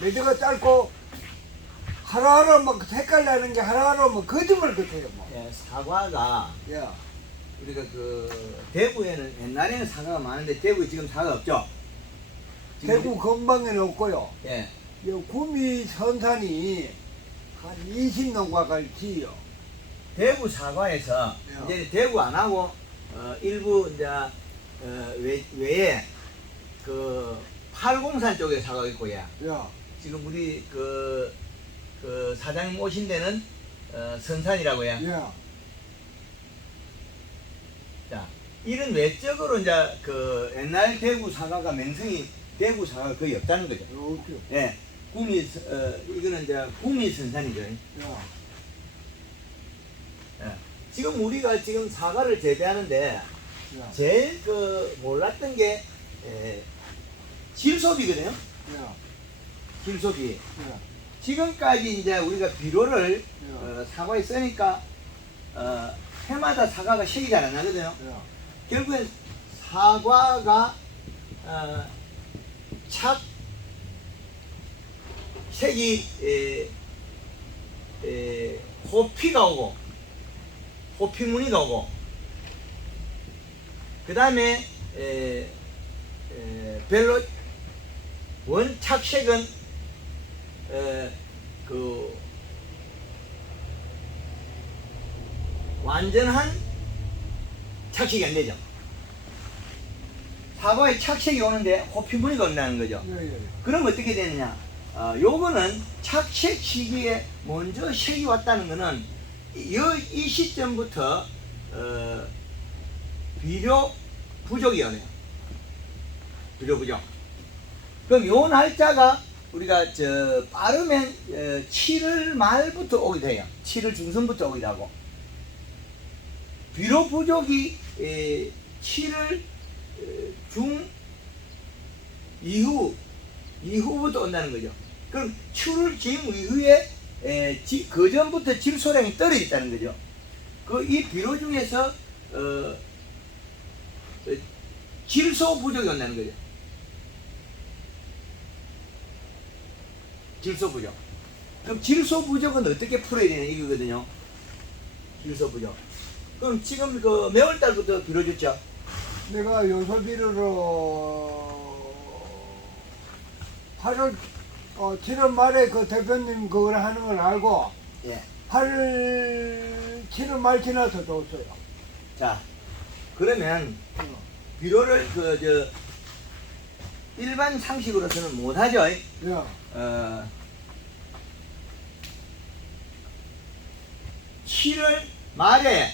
매대가 짧고 하루하루 막 색깔 나는 게 하루하루 뭐 거짓말 같아요. 뭐. 예, 사과가 예. 우리가 그 대구에는 옛날에는 사과가 많은데 대구에 지금 사과 없죠? 지금 대구 건방에는 없고요. 예. 이 구미 선산이 한 20농가 갈지요. 대구 사과에서 예. 이제 대구 안 하고 일부 이제 외에 그 팔공산 쪽에 사과가 있고 예. 예. 지금 우리 그 사장님 오신 데는 선산이라고 요 예. 자, 이런 외적으로 이제 그 옛날 대구 사과가 명성이 대구 사과가 거의 없다는 거죠. 없죠. 예. 이거는 이제 구미 선산이죠. 예. 예. 지금 우리가 지금 사과를 재배하는데 예. 제일 그 몰랐던 게 질소비거든요. 예. 질소비. 예. 지금까지 이제 우리가 비료를 예. 사과에 쓰니까 해마다 사과가 색이 잘 안 나거든요. 예. 결국엔 사과가 착 색이 호피가 오고 호피무늬가 오고 그 다음에 별로 원착색은 그 완전한 착색이 안 되죠. 사과에 착색이 오는데 호피무늬가 온다는 거죠. 예. 예. 그럼 어떻게 되느냐? 요거는 착색 시기에 먼저 색이 왔다는 거는 이 시점부터 비료 부족이 오네요. 비료 부족. 그럼 요 날짜가 우리가 빠르면 7월 말부터 오기도 해요. 7월 중순부터 오기도 하고. 비료 부족이 7월 중 이후부터 온다는 거죠. 그럼 7월 중 이후에 그 전부터 질소량이 떨어졌다는 거죠. 이 비료 중에서 질소 부족이 온다는 거죠. 질소 부족. 그럼 질소 부족은 어떻게 풀어야 되냐 이거거든요. 질소 부족. 그럼 지금 그 매월 달부터 비료 줬죠. 내가 요소비료로 8월 7월 말에 그 대표님 그걸 하는 걸 알고 예. 7월 말 지나서 줬어요. 자, 그러면 비료를 일반 상식으로서는 못하죠. 예. 7월 말에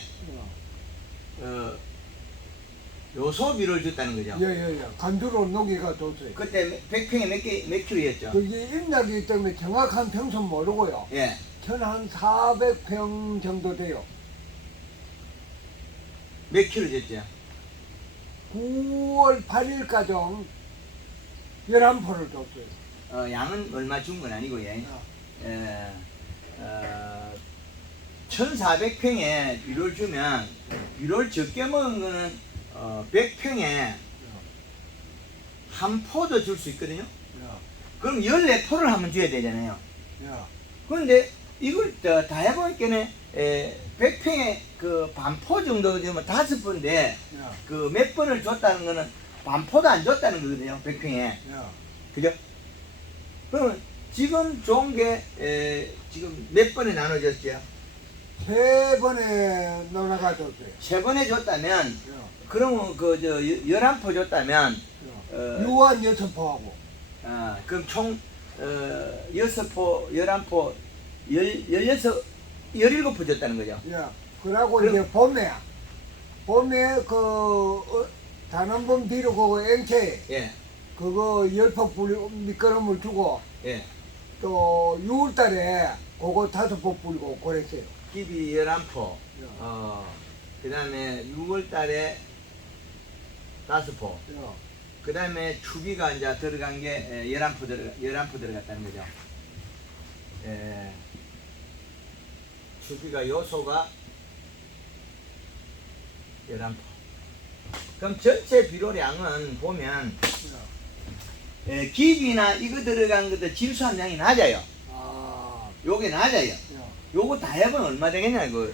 요소비료를 줬다는 거죠. 예. 간주로 녹이가 줬어요. 그때 100평에 몇 킬로였죠? 그게 임나기 때문에 정확한 평수 모르고요. 예. 전 한 400평 정도 돼요. 몇 킬로 줬죠? 9월 8일까지 11포를 줬어요. 양은 얼마 준 건 아니고, 예. 1400평에 비료를 주면, 비료를 적게 먹은 거는 100평에 한 포도 줄 수 있거든요. 그럼 14포를 한번 줘야 되잖아요. 그런데 이걸 다 해보니까 100평에 그 반포 정도 되면 5번인데 그 몇 번을 줬다는 거는 반포도 안 줬다는 거거든요. 100평에. 그죠? 그러면 지금 좋은 게 지금 몇 번에 나눠졌죠? 3번에 나눠가 줬어요. 3번에 줬다면 그러면 11포 줬다면 유한 6포하고 그럼 총 6포, 11포, 17포 줬다는 거죠. 그러고 그럼- 이제 봄에 단원봉 뒤로 그거 앵채 예. 그거 10포 미끄럼을 주고 예. 또 6월달에 그거 5포 뿌리고 그랬어요. 기비 11포, 그 다음에 6월달에 5포, 그 다음에 추비가 이제 들어간 게 11포 들어갔다는 거죠. 추비가 요소가 11포. 그럼 전체 비료량은 보면 기비나 이거 들어간 것도 질소 함량이 낮아요. 아, 요게 낮아요. 야, 요거 다 해보면 얼마 되겠냐, 이거.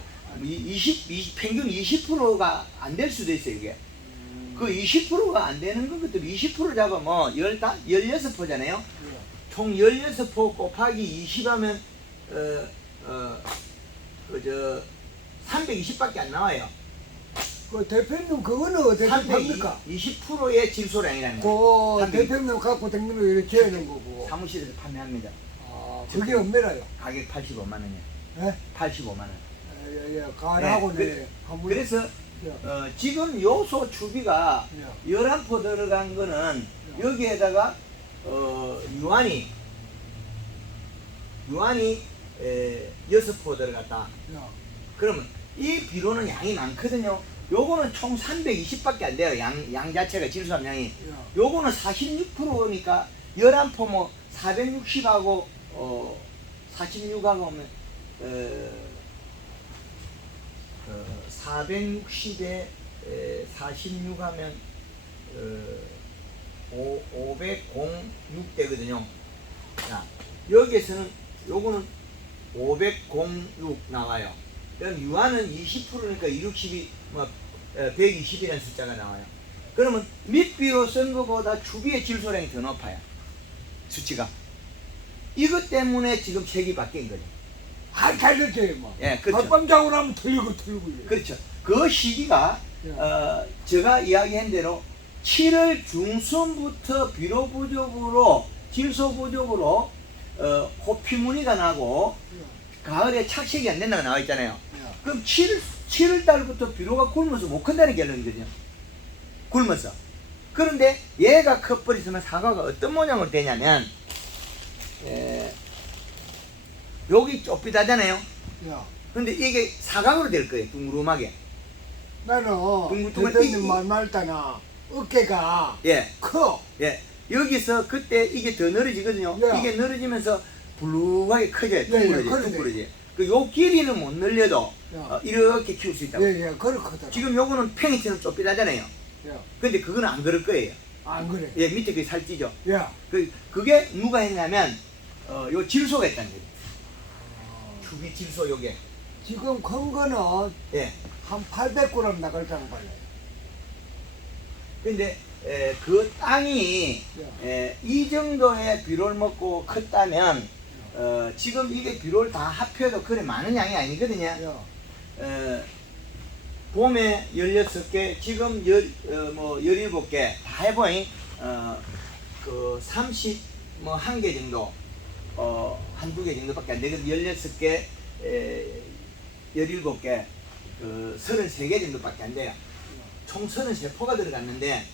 평균 20%가 안 될 수도 있어요, 이게. 그 20%가 안 되는 것들 20% 잡으면 16포잖아요. 야, 총 16포 곱하기 20 하면, 320밖에 안 나와요. 그 대표님 그거는 어떻게 합니까? 20%의 질소량이라는 거예요. 그 320. 대표님 갖고 댕기는 거 이렇게 하는 거고. 사무실에서 판매합니다. 아, 그게 얼마나요? 가격 85만 원이에요. 예? 85만 원. 예, 가라고 네, 네. 한번. 그래서 지금 요소 추비가 야, 11포 들어간 거는 여기에다가 유한이 6포 들어갔다. 야, 그러면 이 비료는 양이 많거든요. 요거는 총 320밖에 안 돼요. 양 자체가 질소 함량이. 야, 요거는 46%니까 11포 뭐 460하고 46하고 하면 460에 46 하면 506 되거든요. 자, 여기에서는 요거는 506 나와요. 그럼 유한은 20%니까 260이 뭐 120이라는 숫자가 나와요. 그러면 밑비로 쓴 거보다 주비의 질소량이 더 높아요. 수치가. 이것 때문에 지금 색이 바뀐 거죠. 갈렸지 뭐. 예, 그렇죠. 밥밤 자고 나면 틀리고. 그렇죠. 그 시기가 야, 제가 이야기한 대로 7월 중순부터 비료 부족으로 질소 부족으로 호피무늬가 나고 가을에 착색이 안 된다고 나와 있잖아요. 야, 그럼 7월 달부터 비료가 굶어서 못 큰다는 결론이거든요. 굶어서. 그런데 얘가 커버리면 사과가 어떤 모양으로 되냐면 여기 좁비다잖아요. 야. 근데 이게 사각으로 될 거예요. 둥그름하게. 나는 둥글둥글 대표님 이- 말 때나 어깨가 예. 커. 예. 여기서 그때 이게 더 늘어지거든요. 야. 이게 늘어지면서 불룩하게 커져요. 예, 둥그러지, 그러네. 둥그러지. 요 길이는 못 늘려도 야. 이렇게 키울 수 있다고. 예, 그렇거든. 지금 요거는 팽이처럼 좁비다잖아요. 야, 근데 그거는 안 그럴 거예요. 안 그래. 예, 밑에 그 살찌죠. 야, 그게 누가 했냐면 요 질소가 있다는 거예요. 주비 질소 요게. 지금 큰 거는 예. 한 800g 나갈 장 발라요. 근데 그 땅이 이 정도의 비료를 먹고 컸다면 지금 이게 비료를 다 합해도 그래 많은 양이 아니거든요. 야, 봄에 16개, 지금 17개 다 해보니 그 30 뭐 1개 정도 한두 개 정도밖에 안 되거든. 16개 17개 그 33개 정도밖에 안 돼요. 총 33포가 들어갔는데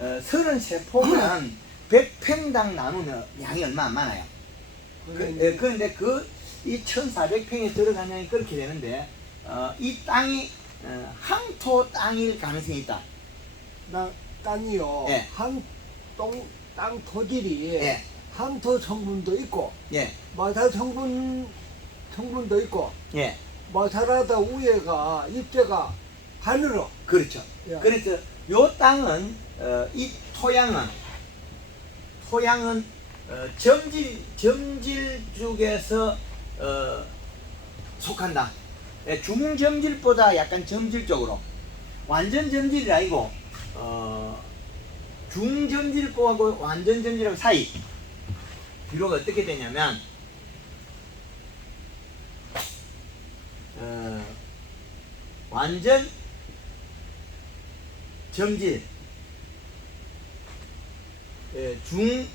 33포면 100평당 나누면 양이 얼마 안 많아요. 그런데 이 1400평에 들어간 양이 그렇게 되는데 이 땅이 항토 땅일 가능성이 있다. 땅이요. 예. 땅 토질이 예. 항토 성분도 있고 예. 마사 성분도 있고 예. 마사라다 위에가 입자가 하늘어. 그렇죠. 예. 그래서 요 땅은 이 토양은 점질 쪽에서 속한다. 중점질보다 약간 점질 쪽으로. 완전 점질이 아니고 중점질보하고 완전 점질하고 사이. 비료가 어떻게 되냐면 완전 점질, 중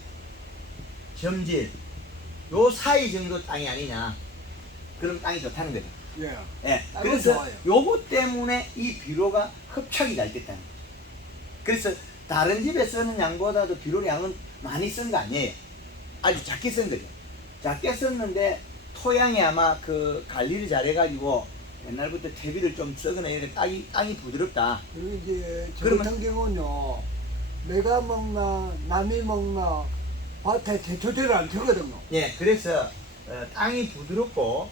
점질 요 사이 정도 땅이 아니냐. 그럼 땅이 좋다는 거죠. 예. 예. 땅은 그래서 좋아요. 요거 때문에 이 비료가 흡착이 잘 됐다는 거예요. 그래서 다른 집에 쓰는 양보다도 비료 양은 많이 쓴 거 아니에요. 아주 작게 쓴 거죠. 작게 썼는데 토양이 아마 그 관리를 잘해가지고 옛날부터 퇴비를 좀 쓰거나 이래 땅이 부드럽다. 그리고 이제 저 그러면- 같은 경우는요, 내가 먹나 남이 먹나 밭에 대초제를 안 주거든요. 예, 그래서 땅이 부드럽고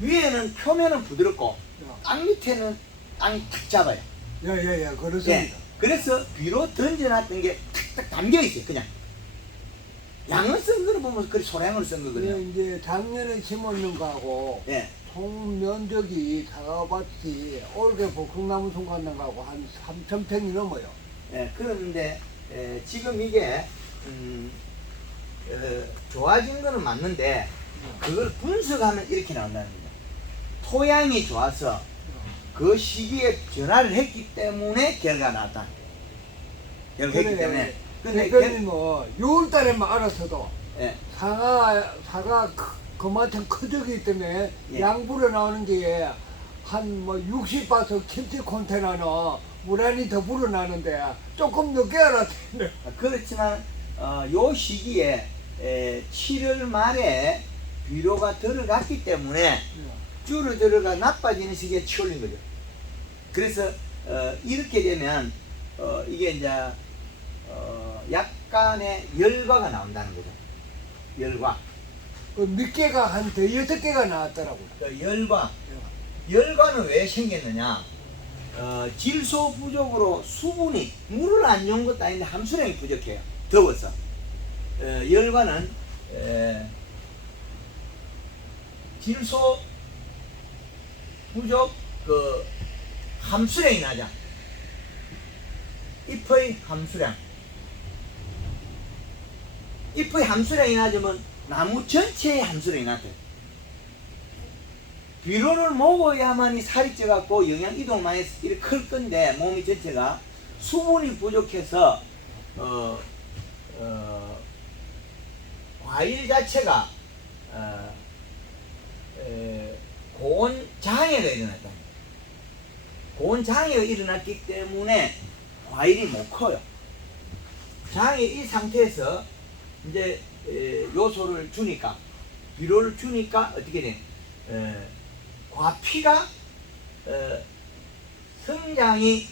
위에는 표면은 부드럽고 땅 밑에는 땅이 탁 잡아요. 예예예, 그렇습니다. 예, 그래서 비료 던져놨던 게 탁 딱 담겨 있어요. 그냥 양을 쓴 거는 보면 그리 소량으로 쓴 거거든요. 이제 작년에 심었는 거하고 예. 총 면적이 사과밭이 올해 복숭나무 송가는 거하고 한 3,000평이 넘어요. 예, 그런데 지금 이게 좋아진 거는 맞는데 그걸 분석하면 이렇게 나온다는 거죠. 토양이 좋아서 그 시기에 전화를 했기 때문에 결과가 나왔다. 결과했기 때문에. 근데 대표님은 6월달에만 알았어도 예, 사과 그만큼 크기 때문에 예. 양부로 나오는 게 한 뭐 60바트 김치 컨테너는 무란히 더 불어나는데 조금 늦게 알았는데. 그렇지만 요 시기에 7월 말에 비료가 들어갔기 때문에 줄어들어가 나빠지는 시기에 치올린 거죠. 그래서 이렇게 되면 이게 이제 약간의 열과가 나온다는 거죠. 열과. 그 늦게가 한 6개가 나왔더라고요. 그 열과는 왜 생겼느냐? 질소 부족으로 수분이 물을 안 준 것도 아닌데 함수량이 부족해요. 더워서. 열과는 질소 부족 그 함수량이 나자. 잎의 함수량. 잎의 함수량이 낮으면 나무 전체의 함수량이 낮아요. 비료를 먹어야만이 살이 쪄갖고 영양 이동만 해서 이렇게 클 건데 몸이 전체가 수분이 부족해서 과일 자체가 고온 장애가 일어났다. 고온 장애가 일어났기 때문에 과일이 못 커요. 장애 이 상태에서 이제 요소를 주니까 비료를 주니까 어떻게 돼? 과피가 성장이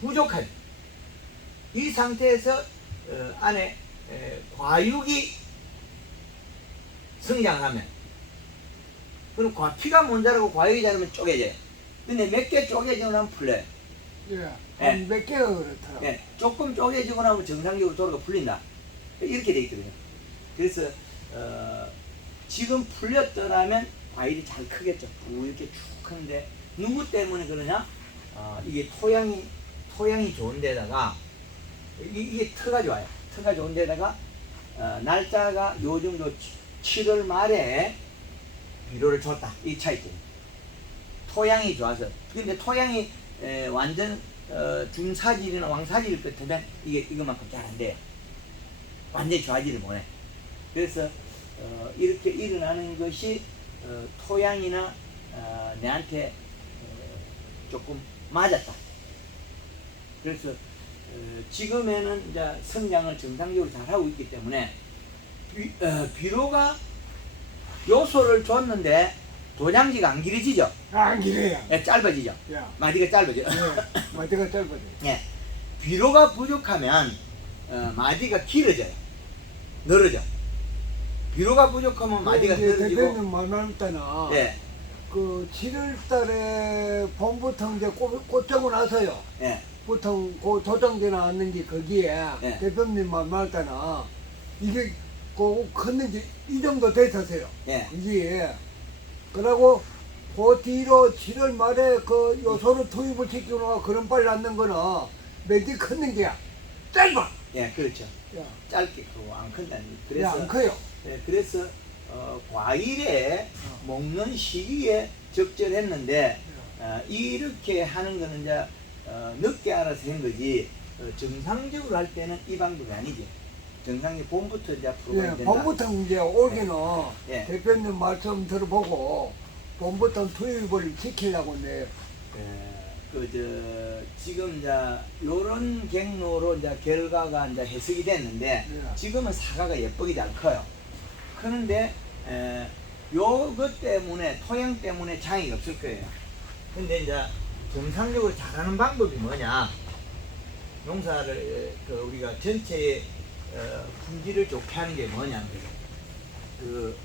부족한 이 상태에서 안에 과육이 성장하면 그럼 과피가 못 자라고 과육이 자라면 쪼개져요. 근데 몇 개 쪼개지고 나면 풀려요. 예, 한 몇 개가 그렇더라고요. 네, 조금 쪼개지고 나면 정상적으로 도로가 풀린다. 이렇게 돼 있거든요. 그래서 지금 풀렸더라면 과일이 잘 크겠죠. 이렇게 쭉 크는데 누구 때문에 그러냐? 이게 토양이 좋은 데다가 이게 터가 좋아요. 터가 좋은 데다가 날짜가 요 정도 7월 말에 비료를 줬다. 이 차이점. 토양이 좋아서. 근데 토양이 완전 중사질이나 왕사질 같으면 이게 이것만큼 잘 안 돼요. 완전히 좋아지를 못해. 그래서 이렇게 일어나는 것이 토양이나 내한테 조금 맞았다. 그래서 지금에는 이제 성장을 정상적으로 잘하고 있기 때문에 비료가 요소를 줬는데 도장지가 안 길어지죠? 안 길어요. 예, 짧아지죠? 예, 마디가 짧아져. 예, 마디가 짧아져요. 예, 비료가 부족하면 마디가 길어져요. 늘어져. 비료가 부족하면 마디가 이제 늘어지고. 대표님 말할 때는 예, 그 7월 달에 봄부터 이제 꽃정고 나서요. 예, 보통 그 도장지 나왔는 게 거기에 네. 대표님 말할 때는 이게 그 컸는지 이 정도 됐었어요. 예. 이게 그러고 그 뒤로 7월 말에 그 요소를 투입을 시키고 그런 빨리 낳는 거는 몇이 컸는 게 짧아. 예, 그렇죠. 야, 짧게 크고 안 큰다는. 야, 그래서 안 커요. 예, 그래서 과일에 먹는 시기에 적절했는데 이렇게 하는 거는 이제 늦게 알아서 한 거지 정상적으로 할 때는 이 방법이 아니죠. 정상적으로 봄부터 이제 프로그램이 예, 된다. 봄부터 이제 올해는 예. 대표님 말씀 들어보고 봄부터 투입을 시키려고 이제 지금 이제 요런 경로로 이제 결과가 이제 해석이 됐는데 예. 지금은 사과가 예쁘게 잘 커요. 그런데 요것 때문에 토양 때문에 장애가 없을 거예요. 근데 이제 정상적으로 잘하는 방법이 뭐냐? 농사를 우리가 전체의 품질을 좋게 하는 게 뭐냐면 그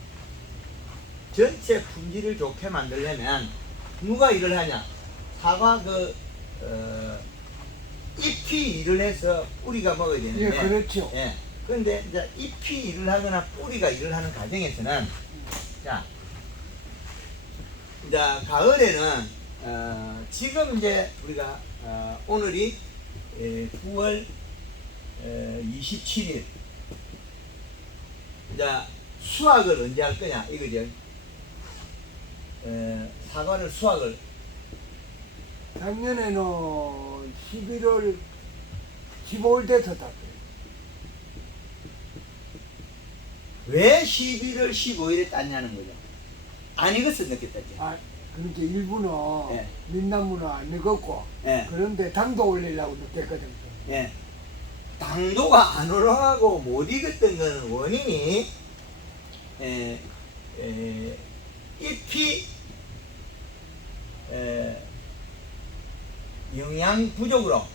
전체 품질을 좋게 만들려면 누가 일을 하냐? 사과 잎이 일을 해서 뿌리가 먹어야 되는데. 예, 그렇죠. 예. 그런데 이제 잎이 일을 하거나 뿌리가 일을 하는 과정에서는 자, 이제 가을에는 지금 이제 우리가 오늘이 9월 27일 이제 수확을 언제 할 거냐 이거죠. 사과를 수확을 작년에는 11월 15일 돼서 땄어요. 왜 11월 15일에 땄냐는 거죠. 안 익었어 늦게 땄지. 아, 그러니까 일부는 예. 민나무는 안 익었고, 예. 그런데 당도 올리려고 늦게거든. 예. 당도가 안 올라가고 못 익었던 거는 원인이 잎이 영양 부족으로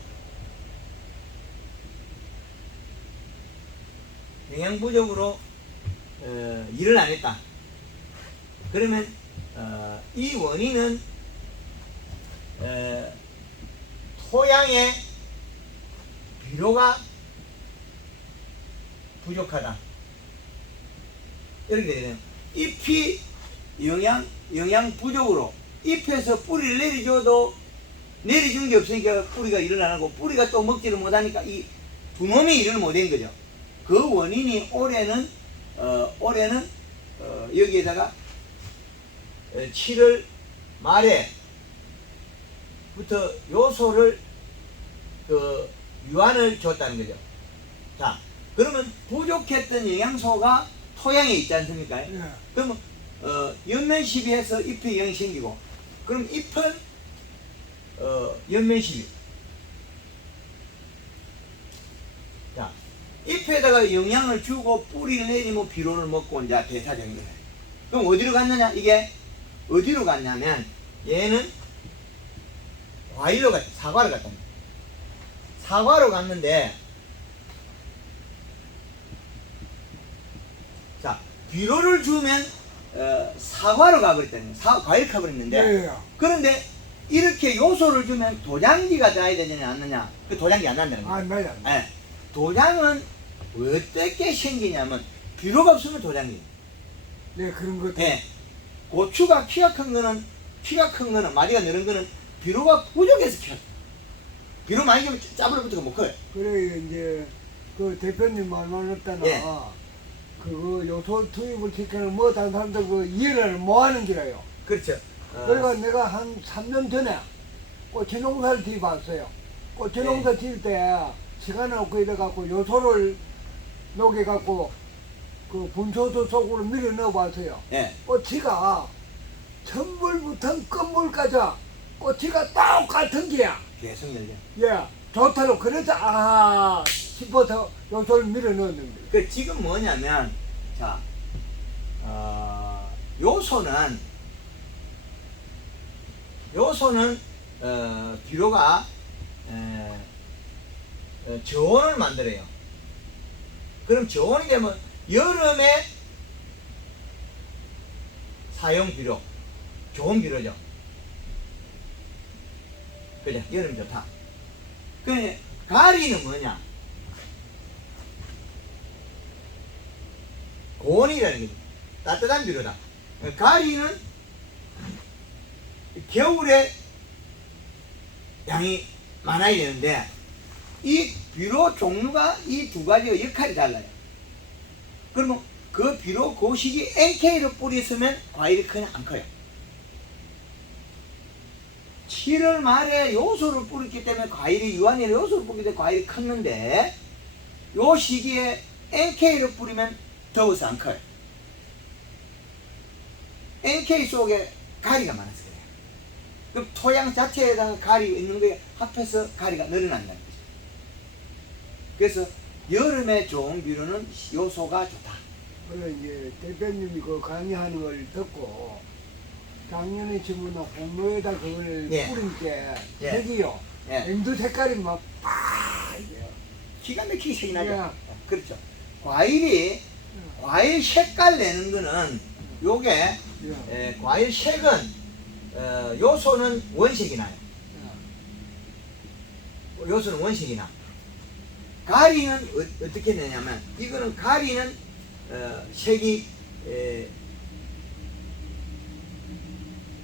일을 안 했다. 그러면 이 원인은 토양의 비료가 부족하다. 이렇게 되네요. 잎이 영양 부족으로 잎에서 뿌리를 내려준 게 없으니까 뿌리가 일을 안 하고 뿌리가 또 먹지를 못하니까 이 두 놈이 일을 못한 거죠. 그 원인이 올해는 여기에다가 7월 말에부터 요소를 유한을 줬다는 거죠. 자, 그러면 부족했던 영양소가 토양에 있지 않습니까? 예. 그러면 연면시비해서 잎에 영향이 생기고, 그럼 잎은 연면시비. 자, 잎에다가 영양을 주고 뿌리를 내리면 비료를 먹고 이제 대사적인 거예요. 그럼 어디로 갔느냐? 이게 어디로 갔냐면 얘는 과일로 사과로 갔다. 사과로 갔는데, 자, 비료를 주면 사과로 가버렸다는 거예요. 과일 가버렸는데, 예. 그런데 이렇게 요소를 주면 도장기가 나야 되지 않느냐? 그 도장기 안 난다는 거예요. 아, 맞아. 예. 도장은 어떻게 생기냐면 비료가 없으면 도장이. 네, 그런 것도. 예. 고추가 키가 큰 거는 마디가 늘은 거는 비료가 부족해서 키가. 비료 많이 주면 짜부려 붙어가 못 커요. 그래, 이제, 그 대표님 말만 했다나, 예. 그거 요소 투입을 시키는 뭐 다른 사람들 그 이해를 못 하는 기라요. 그렇죠. 그러니까 내가 한 3년 전에 꼬치 농사를 뒤봤어요. 꼬치 농사 지을 때 시간이 없고 이래갖고 요소를 녹여갖고 그 분초소 속으로 밀어 넣어봤어요. 예. 꼬치가 천물부터 끝물까지 꼬치가 똑같은 게야. 계속 열려. 예, 좋다고 그래서 아하 싶어서 요소를 밀어 넣는 거예요. 그 지금 뭐냐면, 자, 요소는 비료가 저온을 만들어요. 그럼 저온이 되면 여름에 사용 비료, 좋은 비료죠. 그죠? 여름 좋다. 그 가리는 뭐냐? 고온이라는 거죠. 따뜻한 비료다. 가리는 겨울에 양이 많아야 되는데, 이 비료 종류가 이 두 가지가 역할이 달라요. 그러면 그 비료 그 시기 NK를 뿌렸으면 과일이 그냥 안 커요. 7월 말에 요소를 뿌렸기 때문에 과일이 유한이나 요소를 뿌리기 때문에 과일이 컸는데, 요 시기에 NK를 뿌리면 더워서 안 커요. NK 속에 가리가 많아서 그래요. 그럼 토양 자체에다가 가리 있는 거에 합해서 가리가 늘어난다는 거죠. 그래서 여름에 좋은 비료는 요소가 좋다. 그래 이제 대표님이 그 강의하는 걸 듣고 작년에 지금 공로에다 그걸 예. 뿌린 게 예. 색이요. 예. 앵두 색깔이 막 파이게. 기가 막히게 색이 나죠. 예. 그렇죠. 과일 색깔 내는 거는 요게 예. 과일 색은 요소는 원색이 나요. 요소는 원색이나 가리는 어떻게 되냐면 이거는 가리는 색이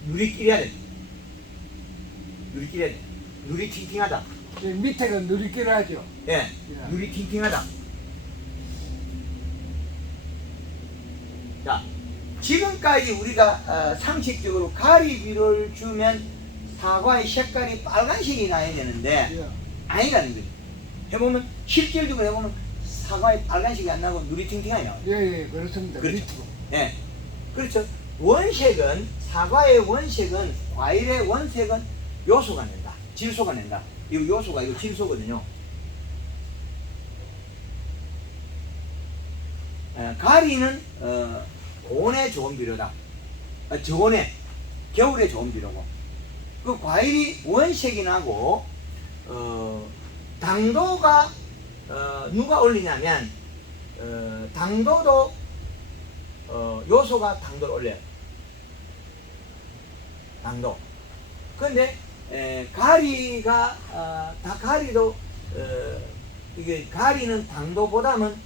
누리끼리야 돼. 누리끼리야 돼. 누리 팅팅하다. 이 밑에가 누리끼리 하죠. 예, 누리 팅팅하다. 자, 지금까지 우리가 상식적으로 가리비를 주면 사과의 색깔이 빨간색이 나야 되는데 예. 아니라는 거죠. 해보면 실질적으로 해보면 사과에 빨간색이 안 나고 누리 팅팅해요. 예, 그렇습니다. 그렇죠. 밑으로. 예, 그렇죠. 원색은 사과의 원색은 과일의 원색은 요소가 낸다. 질소가 낸다. 이거 요소가 이거 질소거든요. 가리는 고온에 좋은 비료다. 저온에 겨울에 좋은 비료고. 그 과일이 원색이 나고 당도가 누가 올리냐면 당도도 요소가 당도를 올려요. 당도. 근데 가리가 다 가리도 이게 가리는 당도보다는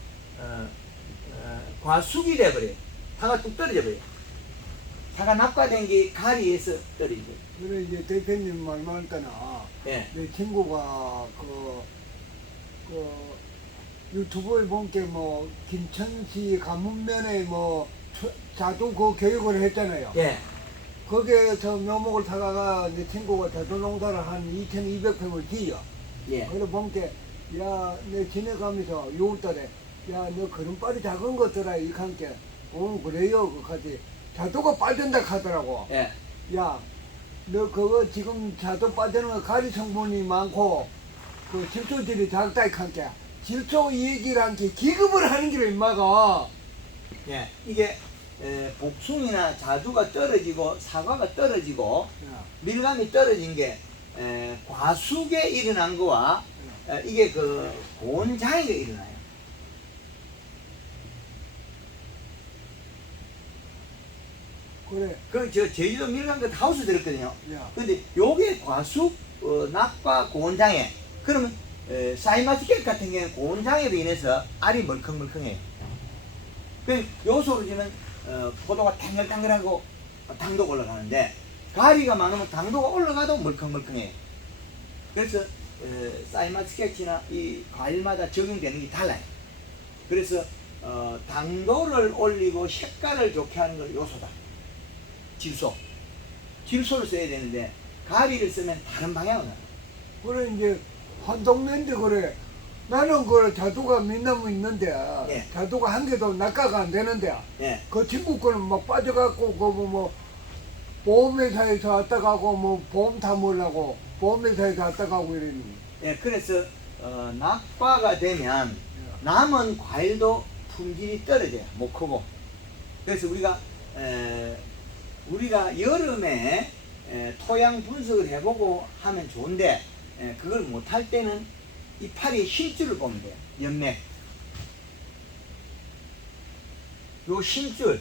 과숙이 돼버려요. 사가 뚝 떨어져 버려요. 사가 낙과된 게 가리에서 떨어지죠. 그래 이제 대표님 말만 때나 예. 내 친구가 그 유튜브에 본게 뭐 김천시 가문면에 뭐 자두 그 교육을 했잖아요. 예. 거기에서 묘목을 사가가 내 친구가 자두 농사를 한 2,200평을 지어. 예. 그래 본게 야, 내 지내가면서 6월달에 야, 너 걸음발이 작은 것들아 이렇게 한게 그래요 그까지 자두가 빠진다 하더라고. 예. 야, 너 그거 지금 자두 빠지는 거 가리 성분이 많고 그 질소질이 작다 이한게 질소 얘기란 게 기급을 하는 게 임마가. 예. 이게 복숭이나 자두가 떨어지고 사과가 떨어지고 야, 밀감이 떨어진 게 과수에 일어난 거와 이게 그 고온장애가 일어나요. 그래. 저 제주도 밀감도 하우스 들었거든요. 야, 근데 요게 과수 낙과 고온장애. 그러면 사이마스켓 같은 경우는 고온장애로 인해서 알이 멀컹멀컹해요. 그 요소로 주면 포도가 탱글탱글하고 당도가 올라가는데 가리가 많으면 당도가 올라가도 멀컹멀컹해요. 그래서 사이마스켓이나 이 과일마다 적용되는 게 달라요. 그래서 당도를 올리고 색깔을 좋게 하는 건 요소다. 질소. 질소를 써야 되는데 가리를 쓰면 다른 방향으로 나요. 그래 이제 한 동네인데 그래. 나는 그 자두가 민나무 있는데 예. 자두가 한 개도 낙가가 안 되는데 예. 그 친구 거는 막 빠져갖고 그 뭐 보험회사에서 왔다 가고 뭐 보험 타먹으려고 보험회사에서 왔다 가고 이러는. 예, 그래서 낙과가 되면 남은 과일도 품질이 떨어져요. 못 크고. 그래서 우리가 여름에 토양 분석을 해보고 하면 좋은데 그걸 못할 때는 이 파리의 힘줄을 보면 돼요. 연맥. 요 힘줄.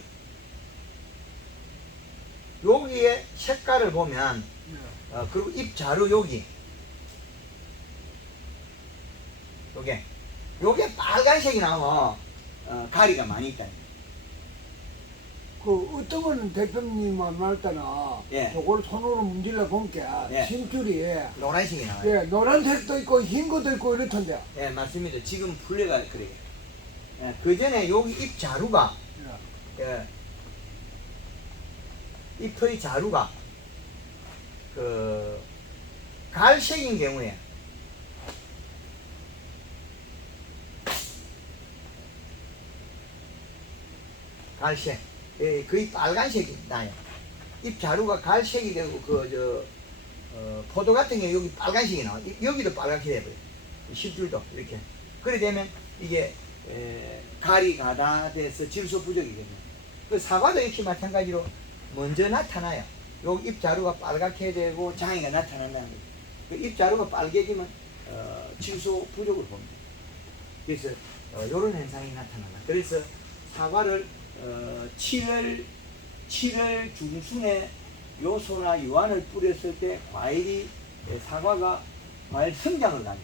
여기에 색깔을 보면 그리고 잎 자루 여기 요게 빨간색이 나와 가리가 많이 있다. 그 어떤 거는 대표님 말 때나 예. 저걸 손으로 문질러 본게 예. 심줄이 노란색이 나와요. 예, 노란색도 있고 흰 것도 있고 이렇던데. 예, 맞습니다. 지금 분류가 그래요. 예, 그 전에 여기 잎 자루가 예, 잎의 자루가 그 갈색인 경우에 갈색, 예, 거의 빨간색이 나요. 잎 자루가 갈색이 되고 포도 같은 경우 여기 빨간색이 나와. 여기도 빨갛게 돼버려. 실줄도 이렇게. 그래 되면 이게 가리 가다 돼서 질소 부족이거든요. 그 사과도 역시 마찬가지로 먼저 나타나요. 여기 잎 자루가 빨갛게 되고 장애가 나타난다는 거예요. 그 잎 자루가 빨개지면 질소 부족을 봅니다. 그래서 이런 현상이 나타난다. 그래서 사과를 7월 중순에 요소나 유황을 뿌렸을 때 과일이 사과가 과일 성장을 가져.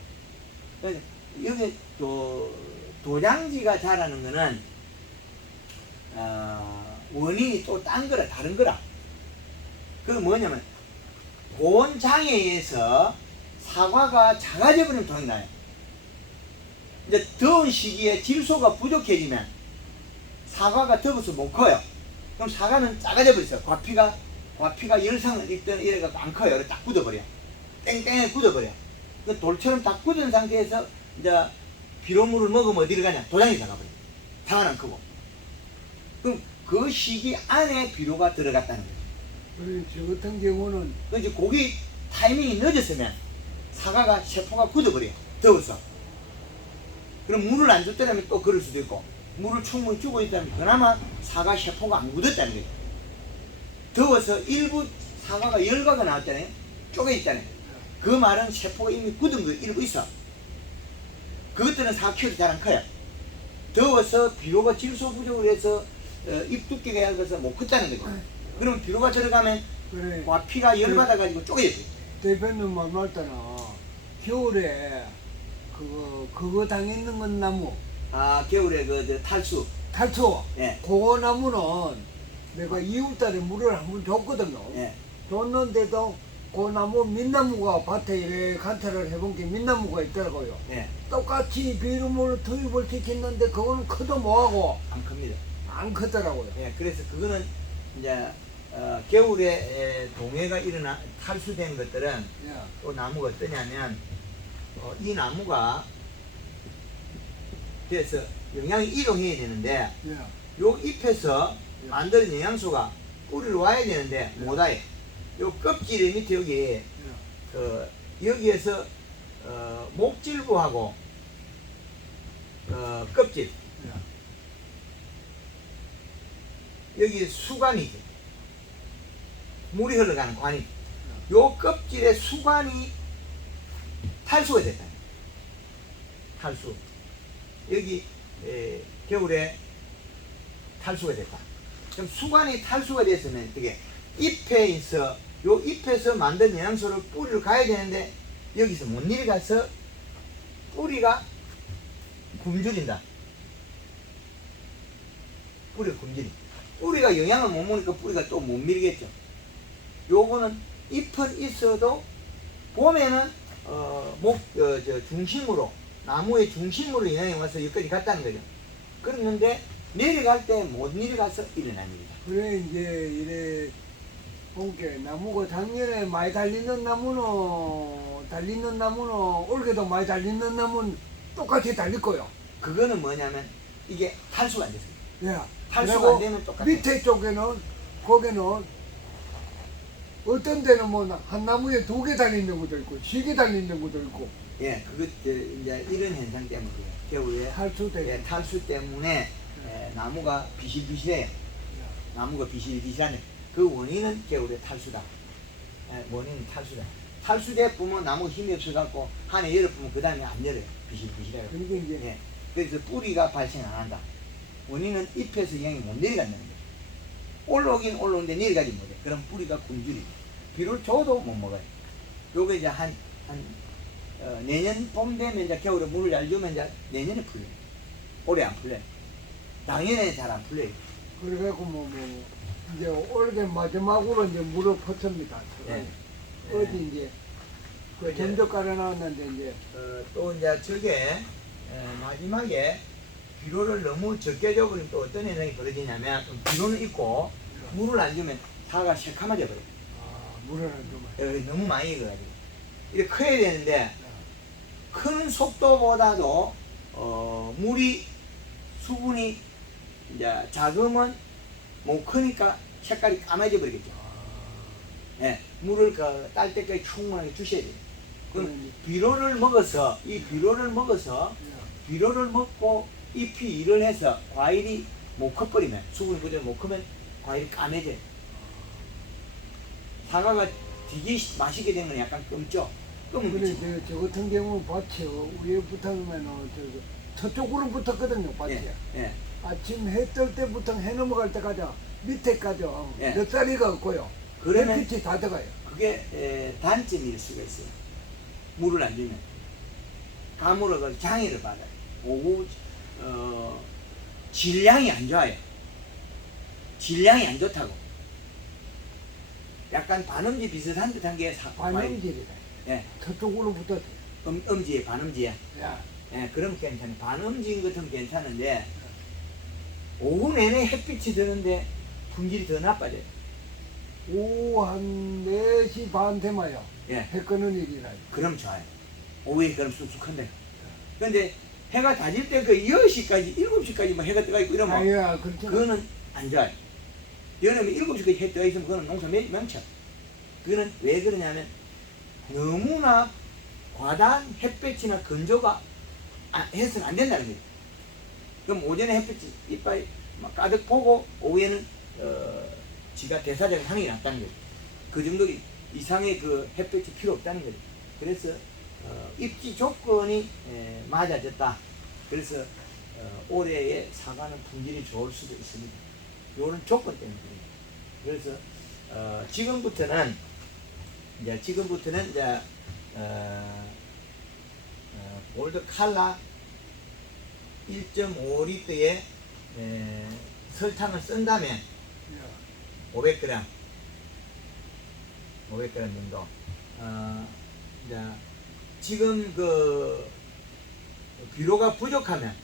그래서 여기 도장지가 자라는 거는 원인이 또 딴 거라 다른 거라. 그건 뭐냐면 고온 장애에서 사과가 작아져 버리면 돈이 나요. 이제 더운 시기에 질소가 부족해지면 사과가 더워서 못 커요. 그럼 사과는 작아져 버렸어요. 과피가 열상을 입던 이래갖고 안 커요. 딱 굳어버려. 땡땡하게 굳어버려. 그 돌처럼 다 굳은 상태에서 이제 비료물을 먹으면 어디를 가냐? 도장이 작아버려. 당은 안 크고. 그럼 그 시기 안에 비료가 들어갔다는 거예요. 그리고 저 같은 경우는 그 이제 고기 타이밍이 늦었으면 사과가 세포가 굳어버려요. 더워서. 그럼 물을 안 줬더라면 또 그럴 수도 있고, 물을 충분히 주고 있다면 그나마 사과 세포가 안 굳었다는 거예요. 더워서 일부 사과가 열과가 나왔잖아요. 쪼개 있잖아요. 그 말은 세포가 이미 굳은 거 일부 있어. 그것들은 사과 키워도 잘 안 커요. 더워서 비료가 질소 부족을 해서 잎 두께가 얇아서 못 컸다는 거죠. 그러면 비료가 들어가면 그래 과피가 열받아가지고 쪼개져요. 대표님 말 때나 겨울에 그거 당했는 건 나무 아, 겨울에 탈수. 탈초 예. 그거 나무는 내가 2월달에 물을 한번 줬거든요. 예. 줬는데도 그 나무 민나무가 밭에 이래 관찰을 해본 게 민나무가 있더라고요. 예. 똑같이 비료물 투입을 시켰는데 그거는 커도 뭐하고 안 큽니다. 안 크더라고요. 예. 그래서 그거는 이제 겨울에 동해가 탈수된 것들은 예. 또 나무가 어떠냐면 이 나무가 그래서 영양이 이동해야 되는데 예. 요 잎에서 예. 만드는 영양소가 뿌리로 와야 되는데 못 와요. 요 껍질 밑에 여기 예. 여기에서 목질부하고 껍질 예. 여기 수관이지. 물이 흘러가는 관이. 요 껍질에 수관이 탈수가 됐다. 탈수. 여기 겨울에 탈수가 됐다. 그럼 수관이 탈수가 됐으면 어떻게? 잎에 있어. 요 잎에서 만든 영양소를 뿌리로 가야 되는데 여기서 못 내려가서 뿌리가 굶주린다. 뿌리가 굶주리. 뿌리가 영양을 못 먹으니까 뿌리가 또 못 밀겠죠. 요거는 잎은 있어도 봄에는 중심으로 나무의 중심으로 영양이 와서 여기까지 갔다는 거죠. 그랬는데 내려갈 때 못 내려가서 일어납니다. 그래 이제 이래 본게 나무가 작년에 많이 달리는 나무는 올해도 많이 달리는 나무는 똑같이 달릴 거요. 그거는 뭐냐면 이게 탈수가 안 됐어요. 예. 탈수가 안 되면 똑같아요. 밑에 쪽에는 거기는 어떤 데는 뭐 한 나무에 2개 달리는 것도 있고 3개 달리는 것도 있고 예, 이제 이런 현상 때문에 그래요. 겨울에 탈수돼. 탈수 때문에 나무가 비실비실해요. 나무가 비실비실하네. 그 원인은 겨울에 탈수다. 원인은 탈수다. 탈수돼 보면 나무가 힘이 없어갖고 한해 열어 보면 그 다음에 안 열어요. 비실비실해요. 그러니까 이제 예. 그래서 뿌리가 발생 안 한다. 원인은 잎에서 영양이 못 내려간다는 거예요. 올라오긴 올라오는데 내려가지 못해. 그럼 뿌리가 굶주리. 비를 줘도 못 먹어요. 요게 이제 내년 봄 되면 이제 겨울에 물을 잘 주면 이제 내년에 풀려요. 올해 안 풀려요. 작년에 잘 안 풀려요. 그래갖고 이제 올해 마지막으로 이제 물을 퍼습니다. 예. 어디 이제 그 이제 점적 깔아놨는데 이제 또 이제 저게 마지막에 비료를 너무 적게 줘버리면 또 어떤 현상이 벌어지냐면 비료는 있고 물을 안 주면 사과가 새카마져 버려요. 물을 안 주면 너무 많이 익어가지고 이렇게 커야 되는데 큰 속도보다도 물이 수분이 이제 작으면 못 크니까 색깔이 까매져 버리겠죠. 네, 물을 딸 때까지 충분하게 주셔야 돼요. 그럼 비료를 먹어서 비료를 먹고 잎이 일을 해서 과일이 못 커버리면 수분이 부족해 못 크면 과일이 까매져요. 사과가 되게 맛있게 된 건 약간 검죠. 그래 저 같은 경우는 밭이 위에 붙으면 저쪽으로 붙었거든요. 밭이. 예. 아침 해 뜰 때부터 해 넘어갈 때까지 밑에까지 예. 몇 자리가 없고요. 그러면 햇빛이 다 들어가요. 그게 단점일 수가 있어요. 물을 안 주면 가물어서 장애를 받아요. 오후 질량이 안 좋아요. 질량이 안 좋다고. 약간 반음지 비슷한 듯한 게 반음질이다. 예, 저쪽으로 붙었대. 음지에 반음지에. 야, 예, 그럼 괜찮아요. 반음지인 것은 괜찮은데 오후 내내 햇빛이 드는데 품질이 더 나빠져요. 오후 한 4시 반 되마요. 예, 해 끄는 일이라. 그럼 좋아요. 오후에 그럼 쑥쑥한데. 근데 해가 다질 때 그 10시까지, 7시까지 뭐 해가 뜨가 있고 이러면 아야, 그렇죠. 그거는 안 좋아요. 여름에 7시까지 해 뜨가 있으면 그거는 농사 명쳐. 그거는 왜 그러냐면 너무나 과다한 햇볕이나 건조가 해서는 안 된다는 거예요. 그럼 오전에 햇빛이 이빨 막 가득 보고 오후에는 지가 대사적 향이 났다는 거예요. 그 정도 이상의 그 햇볕이 필요 없다는 거예요. 그래서 입지 조건이 맞아졌다. 그래서 올해의 사과는 품질이 좋을 수도 있습니다. 이런 조건 때문에 그래요. 그래서 지금부터는 이제 올드 칼라 1.5리터에 설탕을 쓴 다음에 500g 정도. 이제 지금 그 비료가 부족하면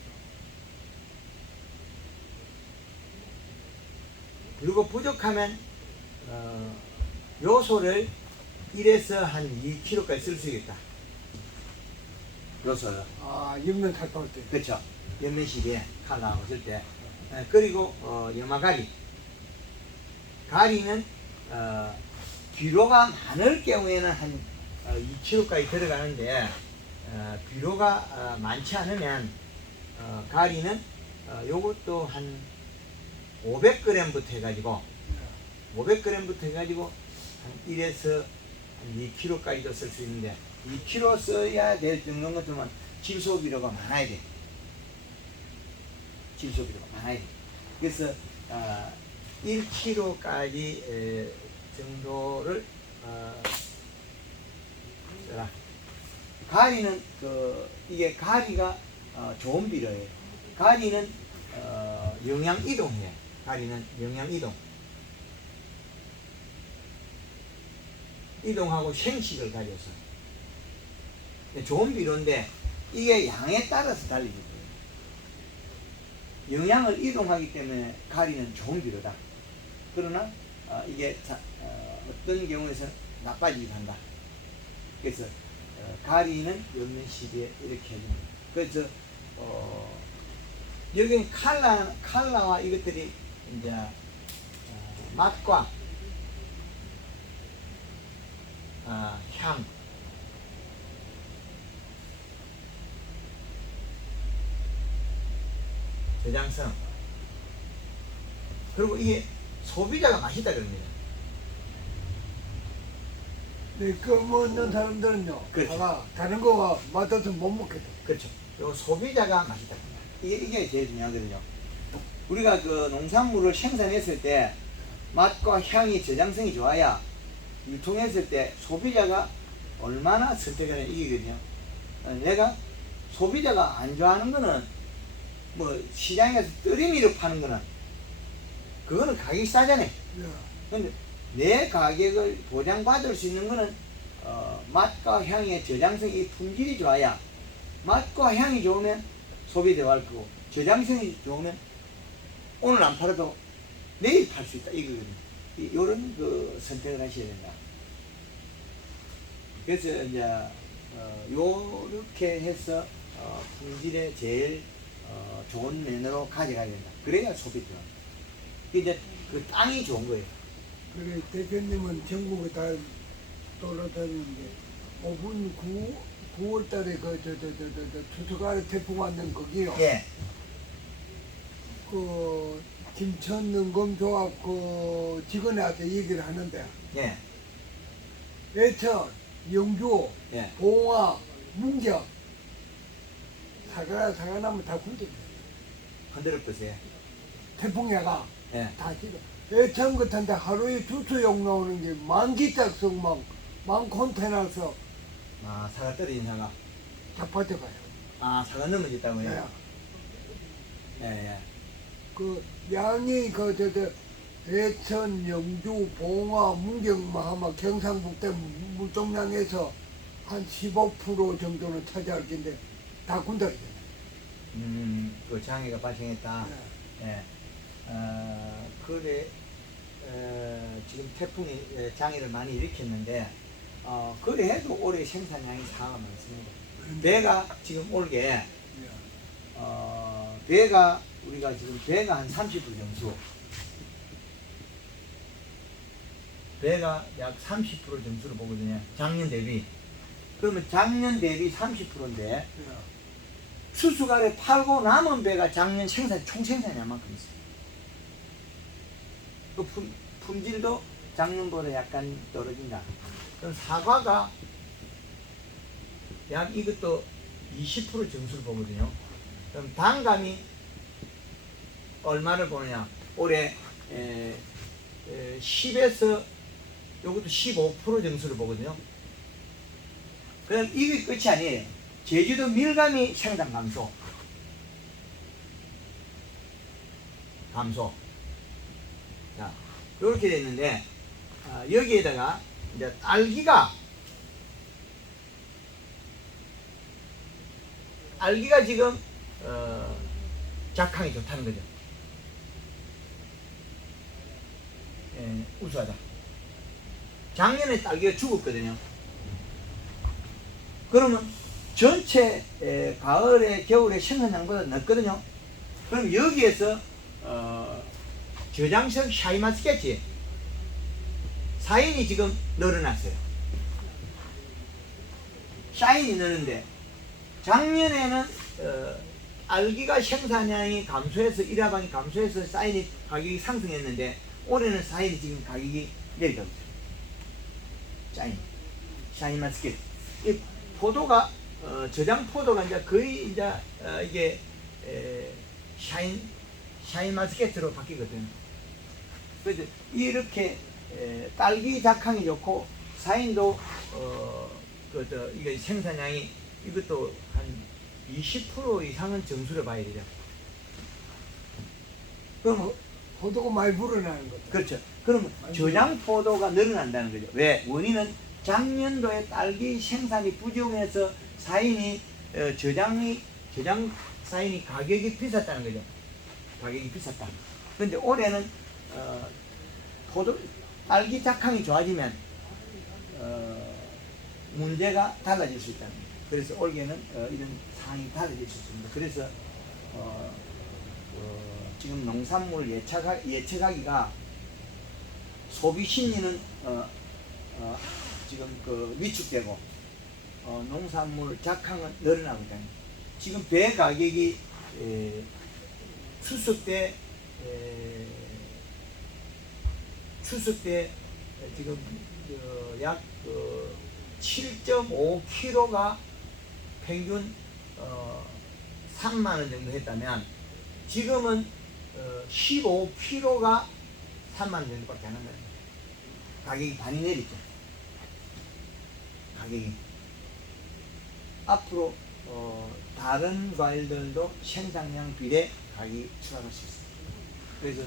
요소를 1에서 한 2kg까지 쓸 수 있겠다. 요소요. 아, 육면 살펴볼 때. 그렇죠. 연면 시기에 칼라하고 쓸 때. 그리고 염화가리. 가리는 비료가 많을 경우에는 한 2kg까지 들어가는데 비료가 많지 않으면 가리는 요것도 한 500g부터 해가지고 한 1에서 한 2kg까지도 쓸 수 있는데 2kg 써야 될 정도 같으면 질소비료가 많아야 돼. 그래서 1kg까지 정도를 써라. 가리는 이게 가리가 좋은 비료예요. 가리는 영양 이동이에요. 가리는 영양 이동하고 생식을 가져서 좋은 비료인데 이게 양에 따라서 달리죠. 영양을 이동하기 때문에 가리는 좋은 비료다. 그러나 이게 어떤 경우에서 나빠지기도 한다. 그래서 가리는 연면 시기에 이렇게 해줍니다. 그래서 여기는 칼라와 이것들이 이제 맛과 향, 저장성, 그리고 이게 소비자가 맛있다 그럽니다. 네, 그 먹는 사람들은요. 그렇죠. 다른 거가 맛없어 못 먹겠다. 그렇죠. 요 소비자가 맛있다. 이게 제일 중요하거든요. 우리가 그 농산물을 생산했을 때 맛과 향이 저장성이 좋아야 유통했을 때 소비자가 얼마나 선택을 해 이기거든요. 내가 소비자가 안 좋아하는 거는 뭐 시장에서 뜨리미를 파는 거는 그거는 가격이 싸잖아요. 근데 내 가격을 보장받을 수 있는 거는 맛과 향의 저장성이 품질이 좋아야 맛과 향이 좋으면 소비되어 갈 거고 저장성이 좋으면 오늘 안 팔아도 내일 팔 수 있다 이거거든요. 이런 그 선택을 하셔야 된다. 그래서 이제 요렇게 해서 품질에 제일 좋은 면으로 가져가야 된다. 그래야 소비죠. 이제 그 땅이 좋은 거예요. 그래, 대표님은 전국에 다 돌아다니는데 9월 달에 추수가을 태풍 왔는 거기요. 예. 그 김천능검조합 그 직원한테 얘기를 하는데 예. 예천, 영주, 예. 봉화, 문경 사과나무 다 굶겨. 흔들어 보세요. 태풍야가 예. 다 지금 예천 같은데 하루에 주수용 나오는 게 10,000기짝씩 만 컨테너서 아, 사과 떨어진 사과. 잡아져가요. 아, 사과 넘어졌다고요? 예. 예. 그 양이 대천, 영주, 봉화, 문경만 하면 경상북도 물동량에서 한 15% 정도는 차지할 텐데 다 군다리잖아요. 그 장애가 발생했다. 예. 그래, 지금 태풍이 장애를 많이 일으켰는데, 그래도 올해 생산량이 상황 많습니다. 배가 지금 올게, 배가, 우리가 지금 배가 한 30% 정수. 배가 약 30% 정수를 보거든요. 작년 대비. 그러면 작년 대비 30%인데, 수수가래 팔고 남은 배가 작년 총 생산이 얼만큼 있어요. 그 품질도 작년보다 약간 떨어진다. 그럼 사과가 약 이것도 20% 정수를 보거든요. 그럼 단감이 얼마를 보느냐? 올해 10에서 요것도 15% 정수를 보거든요. 그럼 이게 끝이 아니에요. 제주도 밀감이 생산 감소. 자, 이렇게 됐는데, 여기에다가 이제 알기가 지금, 작황이 좋다는 거죠. 예, 우수하다. 작년에 딸기가 죽었거든요. 그러면 전체 가을에 겨울에 생산량보다 낮거든요. 그럼 여기에서 저장성 샤인마스켓이 사인이 지금 늘어났어요. 샤인이 느는데 작년에는 알기가 생산량이 감소해서 일화방이 감소해서 사인이 가격이 상승했는데 올해는 사인이 지금 가격이 내려가고 있어요. 샤인마스켓. 이 포도가 저장 포도가 이제 거의 이제 이게 샤인마스켓으로 바뀌거든요. 그래서 이렇게 딸기 작황이 좋고 사인도 이게 생산량이 이것도 한 20% 이상은 정수를 봐야 되죠. 그럼 포도가 많이 불어나는 거죠. 그렇죠. 그럼 저장 포도가 늘어난다는 거죠. 왜? 원인은 작년도에 딸기 생산이 부족해서 사인이 저장 사인이 가격이 비쌌다는 거죠. 가격이 비쌌다. 그런데 올해는 딸기 작황이 좋아지면 문제가 달라질 수 있다는 거죠. 그래서 올해는 이런 상황이 달라질 수 있습니다. 그래서 지금 농산물 예측하기가 소비 심리는 지금 위축되고 농산물 작황은 늘어나고 있다. 지금 배 가격이 추석 때 지금 약 7.5kg가 평균 3만 원 정도 했다면 지금은 15kg가 3만 원 정도밖에 안 한다는 거예요. 가격이 많이 내리죠. 가격이. 앞으로 다른 과일들도 생산량 비례 가격이 추가할 수 있습니다. 그래서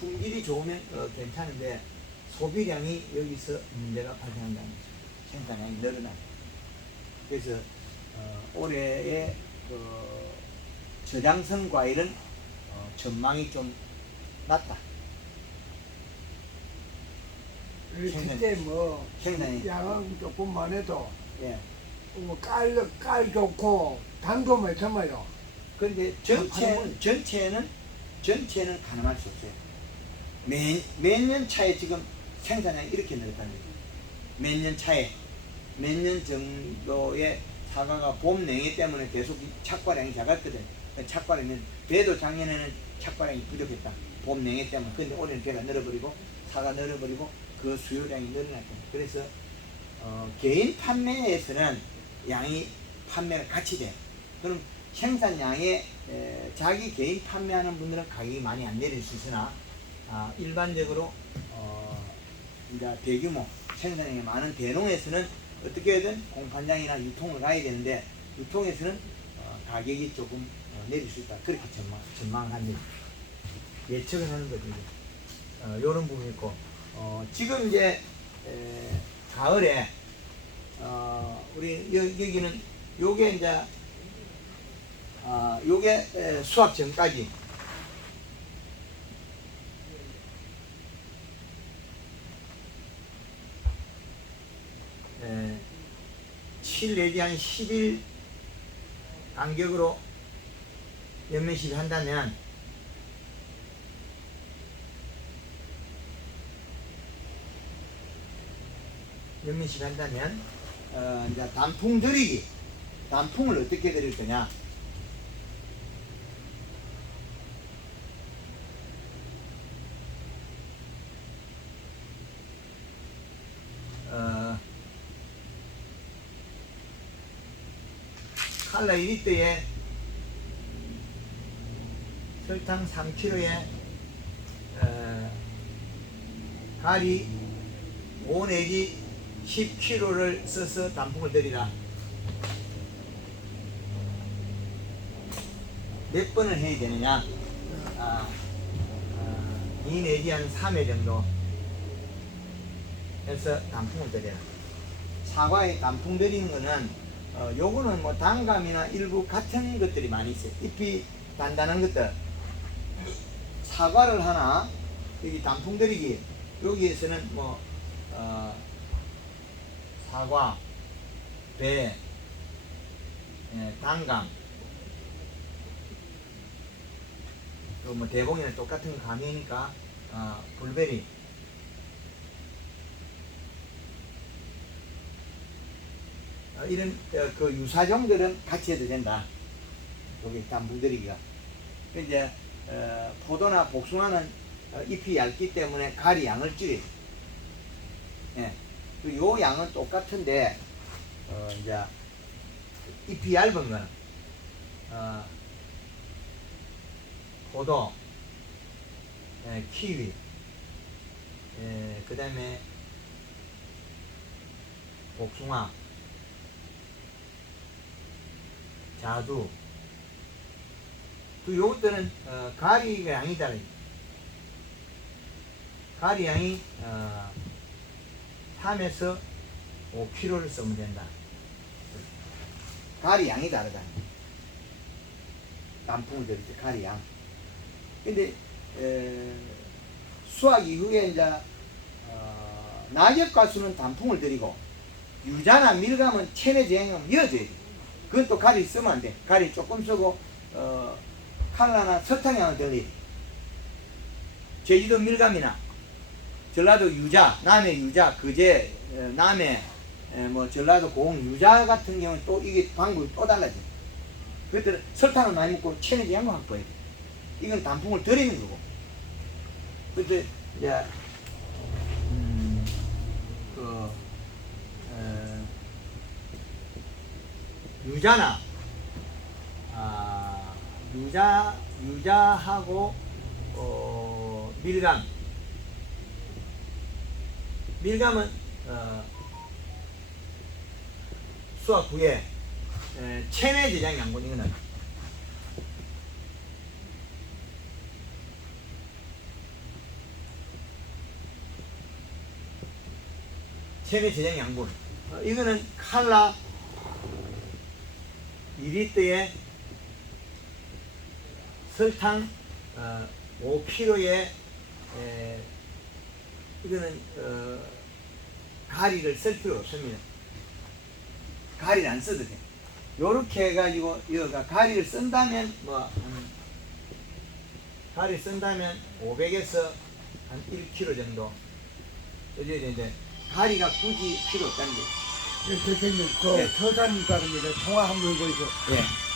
품질이 좋으면 괜찮은데 소비량이 여기서 문제가 발생한다는 거죠. 생산량이 늘어나죠. 그래서 올해의 저장성 과일은 전망이 좀 낮다. 그때 뭐 생산이 양은 조금만 해도 예. 깔 좋고 당도 많잖아요. 그런데 전체는 가늠할 수 없어요. 몇 년 차에 지금 생산량이 이렇게 늘었다는 거죠. 몇 년 차에 몇 년 정도의 사과가 봄 냉해 때문에 계속 착과량이 작았거든. 착과량은 배도 작년에는 착과량이 부족했다. 봄 냉해 때문에. 근데 올해는 배가 늘어버리고 사과 늘어버리고 그 수요량이 늘어났다. 그래서 개인 판매에서는 양이 판매가 같이 돼. 그럼 생산량에 자기 개인 판매하는 분들은 가격이 많이 안 내릴 수 있으나 일반적으로 이제 대규모 생산량이 많은 대농에서는 어떻게든 공판장이나 유통을 가야 되는데 유통에서는 가격이 조금 내릴 수 있다. 그렇게 전망합니다. 예측을 하는 거죠. 요런 부분이 있고 지금 이제 가을에 우리 여기는 요게 이제 요게 수확 전까지 7 내지 한 10일 간격으로 연면시비 한다면 연면시비 한다면 이제 단풍 들이기 단풍을 어떻게 드릴 거냐 칼라 1리터에 설탕 3kg에 가리 5 내지 10kg를 써서 단풍을 드리라. 몇 번을 해야 되느냐? 2 내지 한 3회 정도 해서 단풍을 드려라. 사과에 단풍 드리는 거는 요거는 뭐 단감이나 일부 같은 것들이 많이 있어요. 잎이 단단한 것들. 사과를 하나 여기 단풍 드리기 여기에서는 뭐 사과, 배, 단감, 또 뭐 대봉이랑 똑같은 감이니까 불베리. 이런 그 유사종들은 같이 해도 된다. 여기 단풍 드리기가. 이제 포도나 복숭아는 잎이 얇기 때문에 가리 양을 줄여. 예. 요 양은 똑같은데 이제 잎이 얇은 거는 포도, 키위, 그 다음에 복숭아, 자두. 또 요것들은 가리 양이 다르. 가리 양이 3에서 5kg를 쓰면 된다. 가리 양이 다르다. 단풍을 드릴 때 가리 양. 근데 수확 이후에 이제 낙엽 가수는 단풍을 드리고 유자나 밀감은 체내 제형은 이어져야 돼. 그건 또 가리 쓰면 안 돼. 가리 조금 쓰고 칼라나 설탕향을 드리. 제주도 밀감이나 전라도 유자, 남해 유자, 그제 남해 뭐 전라도 고흥 유자 같은 경우는 또 이게 방법이 또 달라져. 그것들은 설탕을 많이 먹고 체내 제형을 확보해야 돼. 이건 단풍을 드리는 거고. 그때 이제 유자나 유자하고 밀감은 수확 후에 체내 제장 양분. 이거는 체내 제장 양분. 이거는 칼라 2리터에 설탕 5kg에 이거는 가리를 쓸 필요 없습니다. 가리를 안 써도 돼. 요렇게 해가지고 여기가 가리를 쓴다면 가리 쓴다면 500에서 한 1kg 정도 써줘야 되는데 가리가 굳이 필요 없다는 거예요. 대표님, 네. 서산 가릅니다. 통화 한번 보이죠. 예.